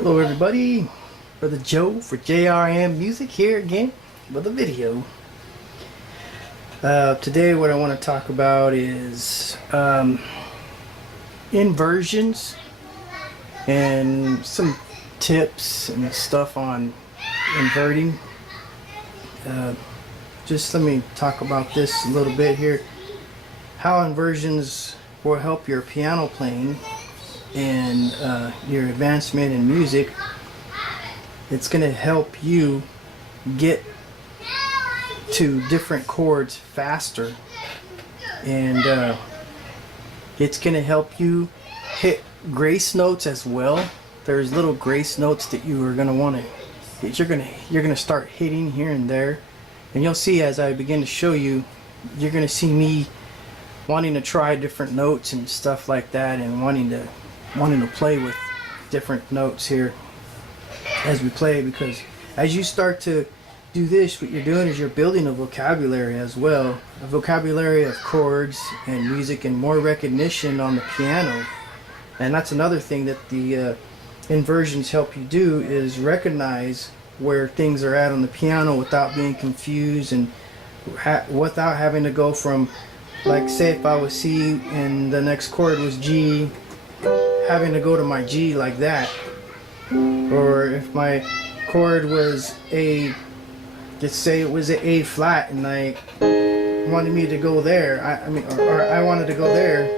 Hello everybody, Brother Joe for JRM Music here again with a video. Today what I want to talk about is inversions and some tips and stuff on inverting. Just let me talk about this a little bit here. How inversions will help your piano playing and your advancement in music. It's going to help you get to different chords faster, and it's going to help you hit grace notes as well. There's little grace notes that you are going to want to, you're going to start hitting here and there, and you'll see as I begin to show you, you're going to see me wanting to try different notes and stuff like that, and wanting to play with different notes here as we play, because as you start to do this, what you're doing is you're building a vocabulary as well, a vocabulary of chords and music and more recognition on the piano. And that's another thing that the inversions help you do, is recognize where things are at on the piano without being confused, and without having to go from, like, say if I was C and the next chord was G, having to go to my G like that. Or if my chord was A, let's say it was an A flat, and I wanted me to go there, or I wanted to go there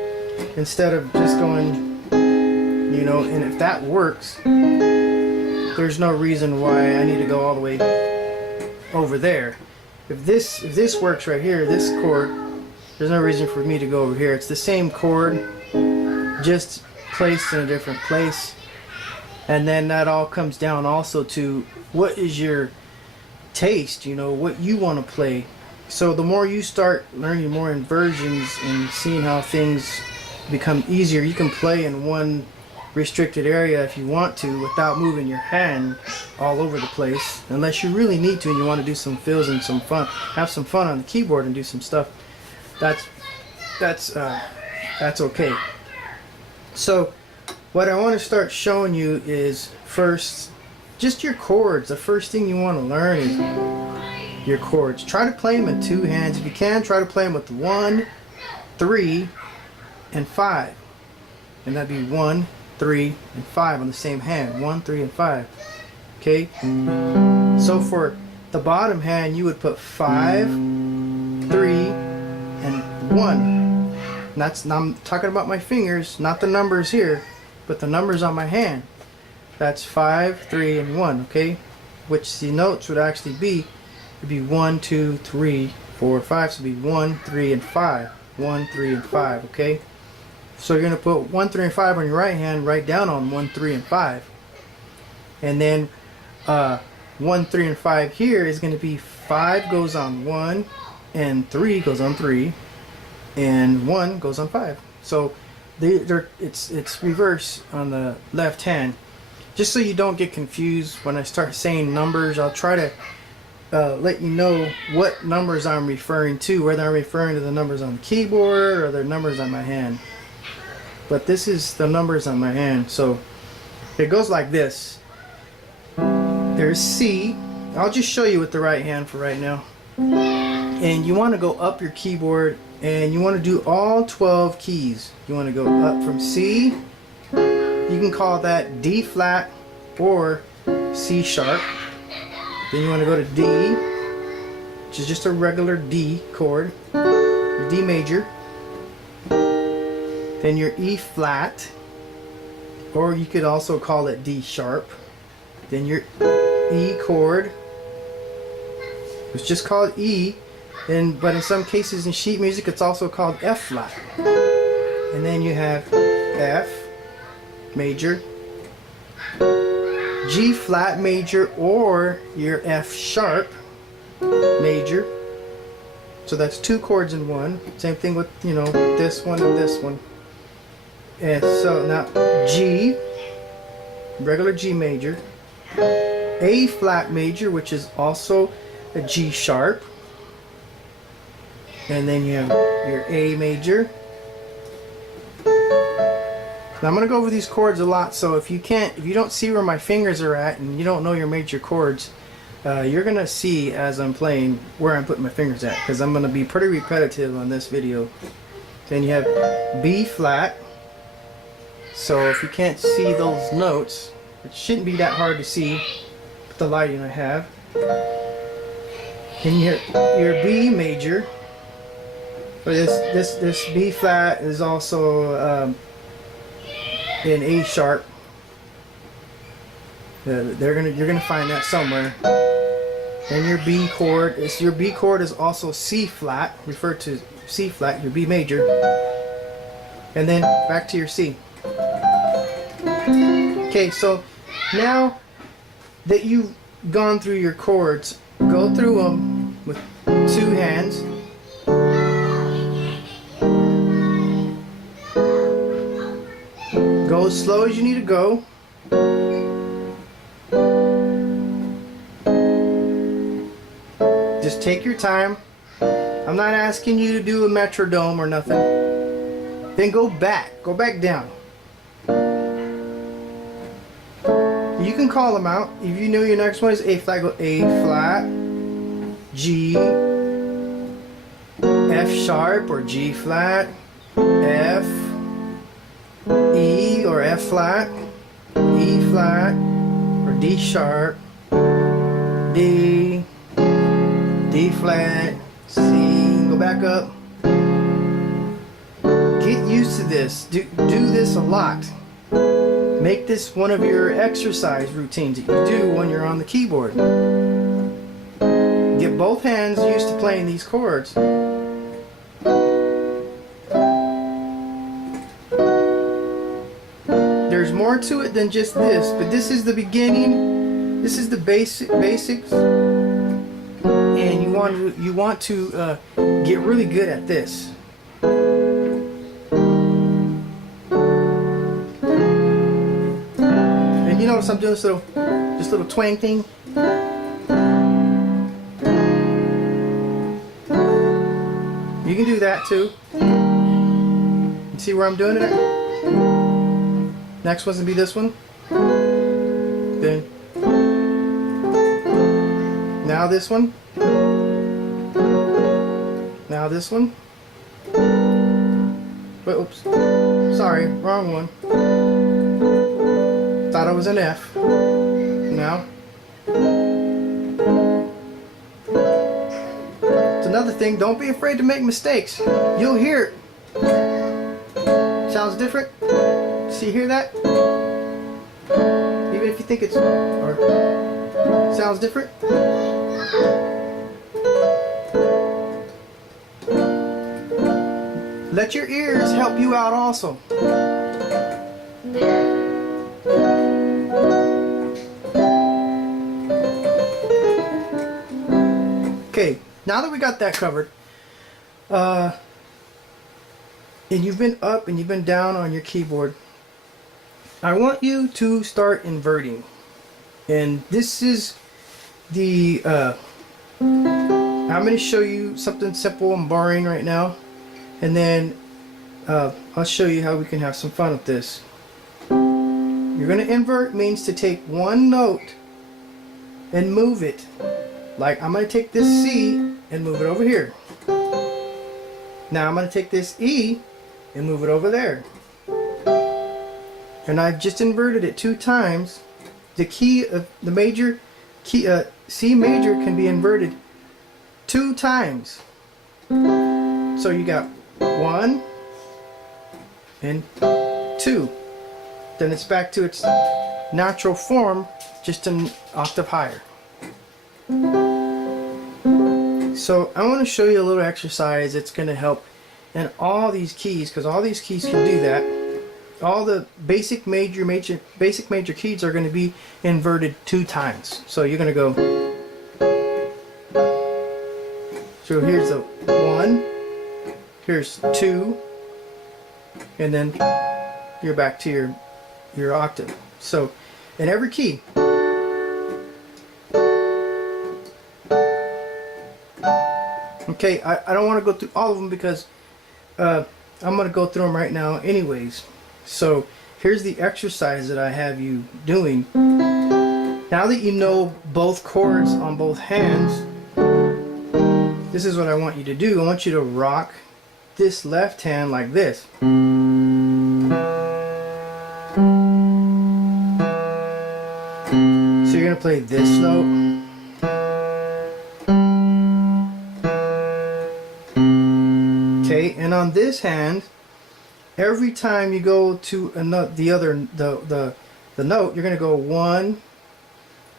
instead of just going, you know, and if that works, there's no reason why I need to go all the way over there. If this works right here, this chord, there's no reason for me to go over here. It's the same chord, just placed in a different place. And then that all comes down also to what is your taste, you know, what you want to play. So the more you start learning more inversions and seeing how things become easier, you can play in one restricted area if you want to without moving your hand all over the place, unless you really need to and you want to do some fills and some fun, have some fun on the keyboard and do some stuff. That's okay. So what I want to start showing you is first just your chords. The first thing you want to learn is your chords. Try to play them in two hands. If you can, try to play them with 1, 3, and 5. And that'd be 1, 3, and 5 on the same hand. 1, 3, and 5. Okay? So for the bottom hand, you would put 5, 3, and 1. And I'm talking about my fingers, not the numbers here, but the numbers on my hand. That's 5, 3, and 1, okay? Which the notes would actually be, it'd be 1, 2, 3, 4, 5. So it'd be 1, 3, and 5. 1, 3, and 5, okay? So you're going to put 1, 3, and 5 on your right hand, write down on 1, 3, and 5. And then 1, 3, and 5 here is going to be 5 goes on 1, and 3 goes on 3, and 1 goes on 5. So it's reverse on the left hand. Just so you don't get confused when I start saying numbers, I'll try to let you know what numbers I'm referring to, whether I'm referring to the numbers on the keyboard or the numbers on my hand. But this is the numbers on my hand. So it goes like this. There's C. I'll just show you with the right hand for right now. And you want to go up your keyboard, and you want to do all 12 keys. You want to go up from C. You can call that D flat or C sharp. Then you want to go to D, which is just a regular D chord, D major. Then your E flat, or you could also call it D sharp. Then your E chord, it's just called E, but in some cases in sheet music it's also called F flat. And then you have F major, G flat major, or your F sharp major. So that's 2 chords in one. Same thing with, you know, this one and this one. And so now G, regular G major, A flat major, which is also a G sharp, and then you have your A major, Now I'm going to go over these chords a lot, so if you don't see where my fingers are at and you don't know your major chords, you're going to see as I'm playing where I'm putting my fingers at, because I'm going to be pretty repetitive on this video. Then you have B flat. So if you can't see those notes, it shouldn't be that hard to see with the lighting I have. And your B major. But this B flat is also in A sharp. You're gonna find that somewhere. And your B chord is also C flat, referred to C flat, your B major. And then back to your C. Okay, so now that you've gone through your chords, go through them with two hands. Go as slow as you need to go. Just take your time. I'm not asking you to do a metronome or nothing. Then go back down. You can call them out. If you know your next one is A flat, go A flat, G, F sharp or G flat, F, E or F flat, E flat or D sharp, D, D flat, C. Go back up. Get used to this. Do this a lot. Make this one of your exercise routines that you do when you're on the keyboard. Get both hands used to playing these chords. There's more to it than just this, but this is the beginning. This is the basics, and you want to get really good at this. You notice I'm doing this little twang thing. You can do that too. You see where I'm doing it at? Next one's gonna be this one. Then now this one. Now this one. But oops. Sorry, wrong one. Thought it was an F. Now. It's another thing, don't be afraid to make mistakes. You'll hear it. Sounds different. See, you hear that? Even if you think it's or sounds different. Let your ears help you out also. Okay, now that we got that covered, and you've been up and you've been down on your keyboard, I want you to start inverting. And this is the, I'm going to show you something simple and boring right now, and then I'll show you how we can have some fun with this. You're going to invert means to take one note and move it. Like I'm going to take this C and move it over here. Now I'm going to take this E and move it over there. And I've just inverted it 2 times. The key of the major key, C major can be inverted 2 times. So you got 1 and 2. Then it's back to its natural form, just an octave higher. So I want to show you a little exercise that's going to help in all these keys, because all these keys can do that. All the basic major keys are going to be inverted 2 times. So you're going to go. So here's the 1, here's 2, and then you're back to your octave. So in every key. Okay, I don't want to go through all of them because I'm going to go through them right now anyways. So here's the exercise that I have you doing. Now that you know both chords on both hands, this is what I want you to do. I want you to rock this left hand like this. So you're going to play this note. Okay, and on this hand, every time you go to a note, the note, you're going to go 1.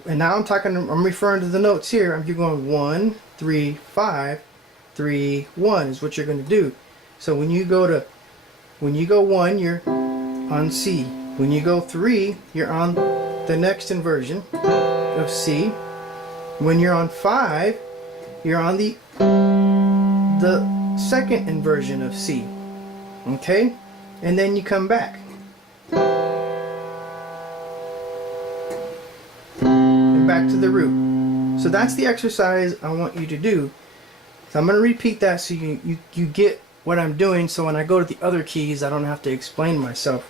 And now I'm referring to the notes here. You're going 1, 3, 5, 3, 1 is what you're going to do. So when you go 1, you're on C. When you go 3, you're on the next inversion of C. When you're on 5, you're on the second inversion of C. Okay? And then you come back. And back to the root. So that's the exercise I want you to do. So I'm going to repeat that so you get what I'm doing, so when I go to the other keys I don't have to explain myself.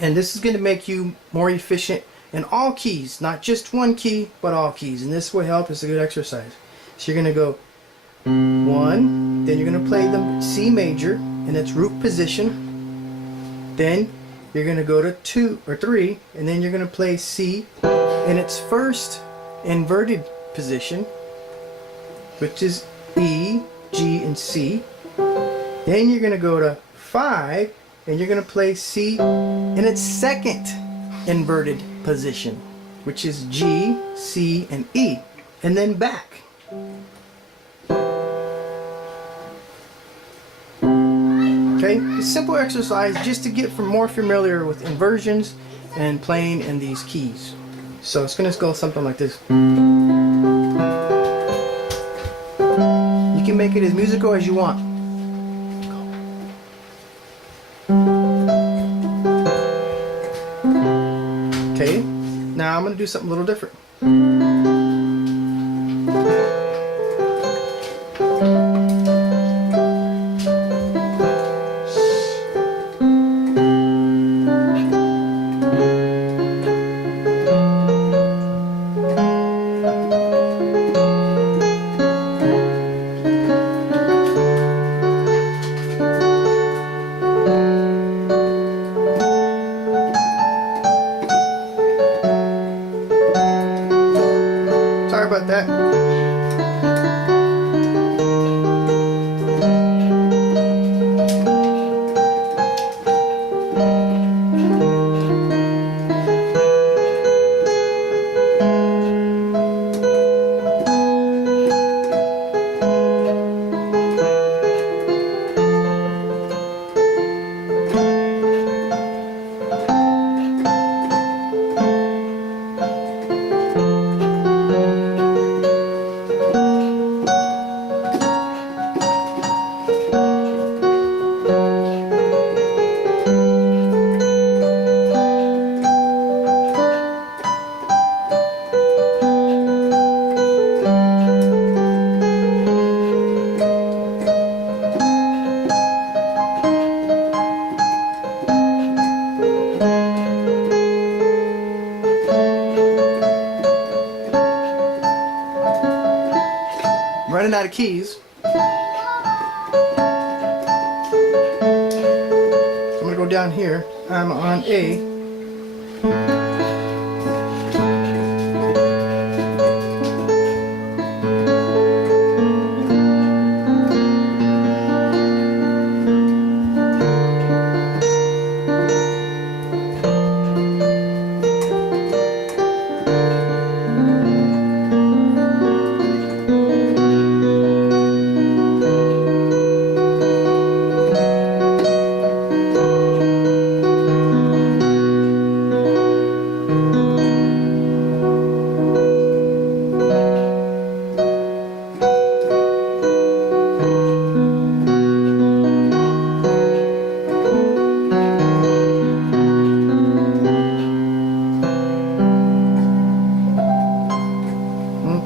And this is going to make you more efficient in all keys, not just one key, but all keys. And this will help. It's a good exercise. So you're going to go 1, then you're going to play the C major in its root position. Then you're going to go to 2 or 3, and then you're going to play C in its first inverted position, which is E, G, and C. Then you're going to go to 5, and you're going to play C in its second inverted position, which is G, C, and E, and then back. Okay, a simple exercise just to get more familiar with inversions and playing in these keys. So it's going to go something like this. You can make it as musical as you want. Okay, now I'm going to do something a little different. Sorry about that. Running out of keys. So I'm going to go down here. I'm on A.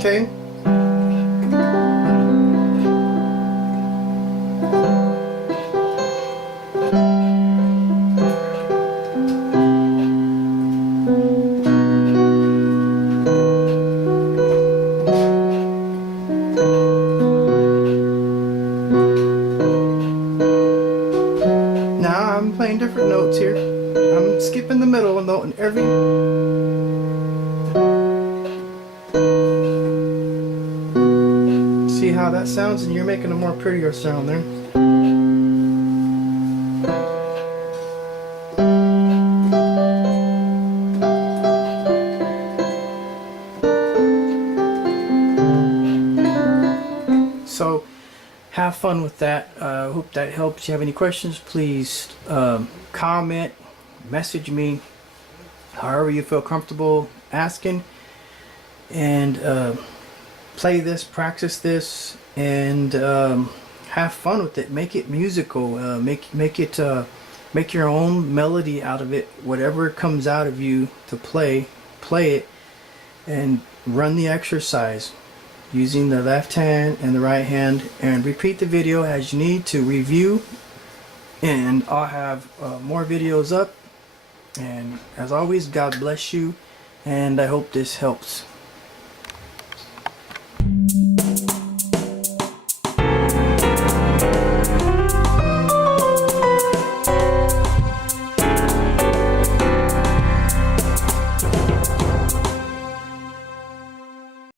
Okay. see how that sounds, and you're making a more prettier sound there. So have fun with that. Hope that helps. If you have any questions, please comment, message me, however you feel comfortable asking, and play this, practice this, and have fun with it. Make it musical. Make your own melody out of it. Whatever comes out of you to play it, and run the exercise using the left hand and the right hand, and repeat the video as you need to review. And I'll have more videos up. And as always, God bless you, and I hope this helps.